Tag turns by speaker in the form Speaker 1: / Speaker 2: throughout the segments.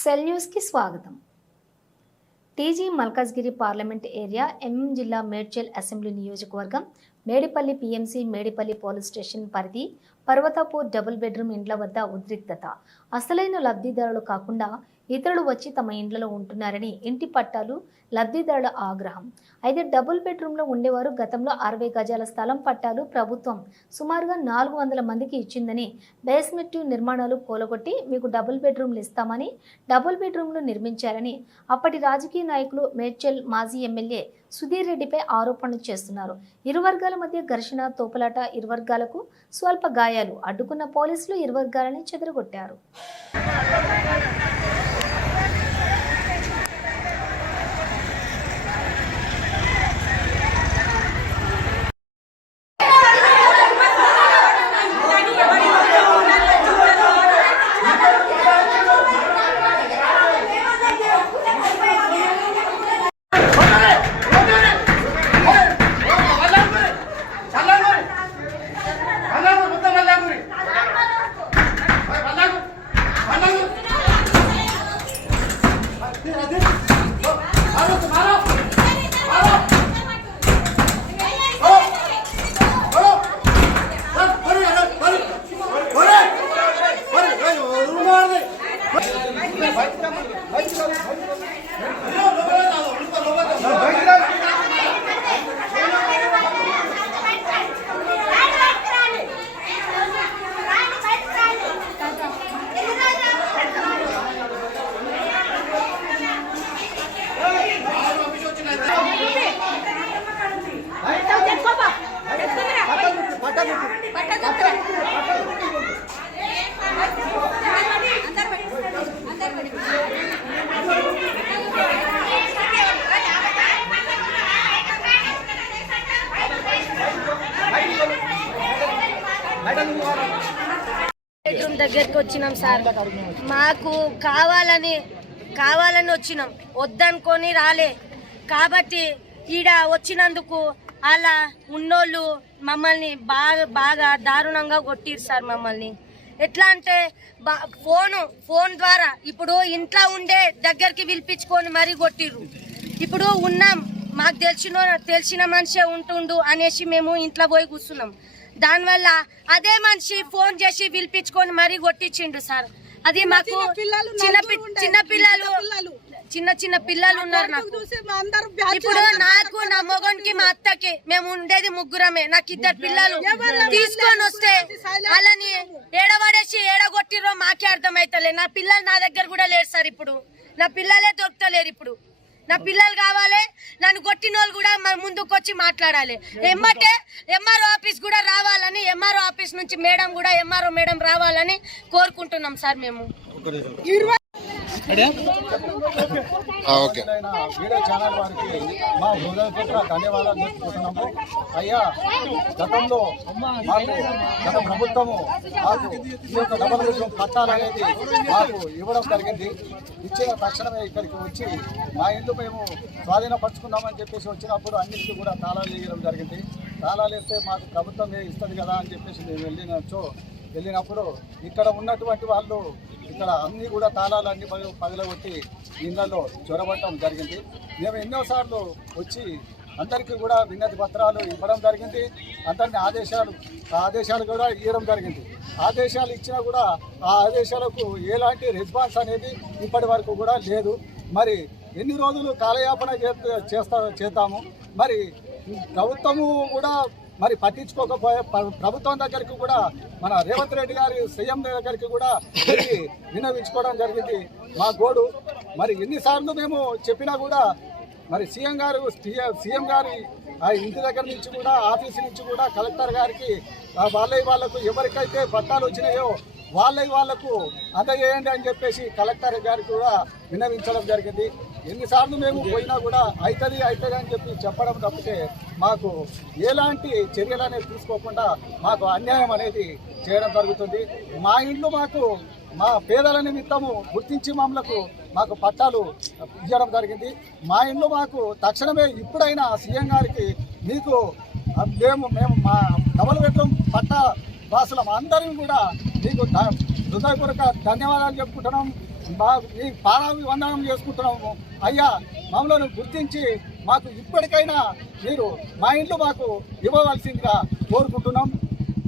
Speaker 1: Cell న్యూస్కి స్వాగతం. TG Malkajgiri parliament area MM జిల్లా మేడ్చల్ అసెంబ్లీ నియోజకవర్గం Medipalli PMC Medipalli police station పరిధి పర్వతాపూర్ డబుల్ బెడ్రూమ్ ఇండ్ల వద్ద ఉద్రిక్తత. అసలైన లబ్ధిదారులు కాకుండా ఇతరులు వచ్చి తమ ఇండ్లలో ఉంటున్నారని ఇంటి పట్టాలు లబ్ధిదారుల ఆగ్రహం. అయితే డబుల్ బెడ్రూమ్లో ఉండేవారు గతంలో అరవై గజాల స్థలం పట్టాలు ప్రభుత్వం సుమారుగా నాలుగు వందల మందికి ఇచ్చిందని బేస్మెంట్ నిర్మాణాలు కూలగొట్టి మీకు డబుల్ బెడ్రూమ్లు ఇస్తామని డబుల్ బెడ్రూమ్లు నిర్మించారని అప్పటి రాజకీయ నాయకులు మేడ్చల్ మాజీ ఎమ్మెల్యే సుధీర్ రెడ్డిపై ఆరోపణలు చేస్తున్నారు. ఇరు వర్గాల మధ్య ఘర్షణ తోపులాట ఇరు వర్గాలకు స్వల్ప గాయాలు. అడ్డుకున్న పోలీసులు ఇరు వర్గాలని చెదరగొట్టారు. Thank you.
Speaker 2: బెడ్రూమ్ దగ్గరికి వచ్చినాం సార్. మాకు కావాలని కావాలని వచ్చినాం. వద్దనుకొని రాలే. కాబట్టి ఈడ వచ్చినందుకు అలా ఉన్నోళ్ళు మమ్మల్ని బాగా బాగా దారుణంగా కొట్టిరు సార్ మమ్మల్ని. ఎట్లా అంటే బా- ఫోను ఫోన్ ద్వారా ఇప్పుడు ఇంట్లో ఉండే దగ్గరికి పిలిపించుకొని మరీ కొట్టిర్రు. ఇప్పుడు ఉన్నాం. మాకు తెలిసిన తెలిసిన మనిషే ఉంటుండు అనేసి మేము ఇంట్లో పోయి కూర్చున్నాం. దానివల్ల అదే మనిషి ఫోన్ చేసి పిలిపించుకొని మరీ కొట్టించిండు సార్. అది మాకు
Speaker 3: చిన్న పిల్లలు
Speaker 2: చిన్న పిల్లలు
Speaker 3: చిన్న.
Speaker 2: చిన్న పిల్లలు ఉన్నారు నాకు. ఇప్పుడు నాకు నా మొగన్కి మా అత్తకి మేము ఉండేది ముగ్గురమే. నాకు ఇద్దరు పిల్లలు. తీసుకొని వస్తే వాళ్ళని ఏడవడేసి ఏడగొట్టిరో మాకే అర్థమైతలే నా పిల్లలు నా దగ్గర కూడా లేరు సార్ ఇప్పుడు. నా పిల్లలే దొరుకుతలేరు ఇప్పుడు. నా పిల్లలు కావాలి నన్ను కొట్టిన వాళ్ళు కూడా మన ముందుకు వచ్చి మాట్లాడాలి ఎమ్మటే ఎంఆర్ఓ ఆఫీస్ కూడా రావాలని ఎంఆర్ఓ ఆఫీస్ నుంచి మేడం కూడా ఎంఆర్ఓ మేడం రావాలని కోరుకుంటున్నాం సార్ మేము.
Speaker 4: ఓకే.
Speaker 5: వీడియో ఛానల్ వారికి మా ధన్యవాదాలు అయ్యా గతంలో మాకు గత ప్రభుత్వము మాకు ఈ యొక్క డబల్ బెడ్రూమ్ పట్టాలనేది మాకు ఇవ్వడం జరిగింది. ఇచ్చిన తక్షణమే ఇక్కడికి వచ్చి మా ఇల్లు మేము స్వాధీనపరచుకుందామని చెప్పేసి వచ్చినప్పుడు అన్నిటికీ కూడా తాళాలు వేయడం జరిగింది. తాళాలు వేస్తే మాకు ప్రభుత్వమే ఇస్తుంది కదా అని చెప్పేసి మేము వెళ్ళినచో వెళ్ళినప్పుడు ఇక్కడ ఉన్నటువంటి వాళ్ళు ఇక్కడ అన్నీ కూడా తాళాలు అన్ని పగలగొట్టి ఇళ్ళలో చొరబట్టడం జరిగింది. మేము ఎన్నోసార్లు వచ్చి అందరికీ కూడా విన్నతి పత్రాలు ఇవ్వడం జరిగింది. అందరిని ఆదేశాలు ఆదేశాలు కూడా ఇవ్వడం జరిగింది. ఆదేశాలు ఇచ్చినా కూడా ఆ ఆదేశాలకు ఎలాంటి రెస్పాన్స్ అనేది ఇప్పటి వరకు కూడా లేదు. మరి ఎన్ని రోజులు కాలయాపన చేస్తా చేద్దాము మరి ప్రభుత్వము కూడా మరి పట్టించుకోకపోయే ప్రభుత్వం దగ్గరికి కూడా మన రేవంత్ రెడ్డి గారి సీఎం దగ్గరికి కూడా వెళ్ళి విన్నవించుకోవడం జరిగింది. మా గోడు మరి ఎన్నిసార్లు మేము చెప్పినా కూడా మరి సీఎం గారు సీఎం గారి ఆ ఇంటి దగ్గర నుంచి కూడా ఆఫీస్ నుంచి కూడా కలెక్టర్ గారికి వాళ్ళ వాళ్ళకు ఎవరికైతే పట్టాలు వచ్చినాయో వాళ్ళ వాళ్ళకు అందజేయండి అని చెప్పేసి కలెక్టర్ గారికి కూడా విన్నవించడం జరిగింది. ఎన్నిసార్లు మేము పోయినా కూడా అవుతుంది అవుతుంది అని చెప్పి చెప్పడం తప్పితే మాకు ఎలాంటి చర్యలు అనేది తీసుకోకుండా మాకు అన్యాయం అనేది చేయడం జరుగుతుంది. మా ఇంట్లో మాకు మా పేదల నిమిత్తము గుర్తించి మమ్మలకు మాకు పట్టాలు ఇవ్వడం జరిగింది. మా ఇంట్లో మాకు తక్షణమే ఇప్పుడైనా సీఎం గారికి మీకు మేము మేము మా డబల్ బెడ్రూమ్ పట్టా వాసులం. అందరం కూడా మీకు హృదయపూర్వక ధన్యవాదాలు చెప్పుకుంటున్నాం. మా ఈ పారాభివందనం చేసుకుంటున్నాము. అయ్యా మమ్మల్ని గుర్తించి మాకు ఇప్పటికైనా మీరు మా ఇంట్లో మాకు ఇవ్వవలసిందిగా కోరుకుంటున్నాం.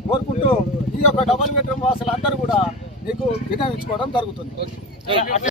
Speaker 5: కోరుకుంటూ ఈ యొక్క డబల్ బెడ్రూమ్ వాసులందరూ కూడా మీకు వినియోగించుకోవడం జరుగుతుంది.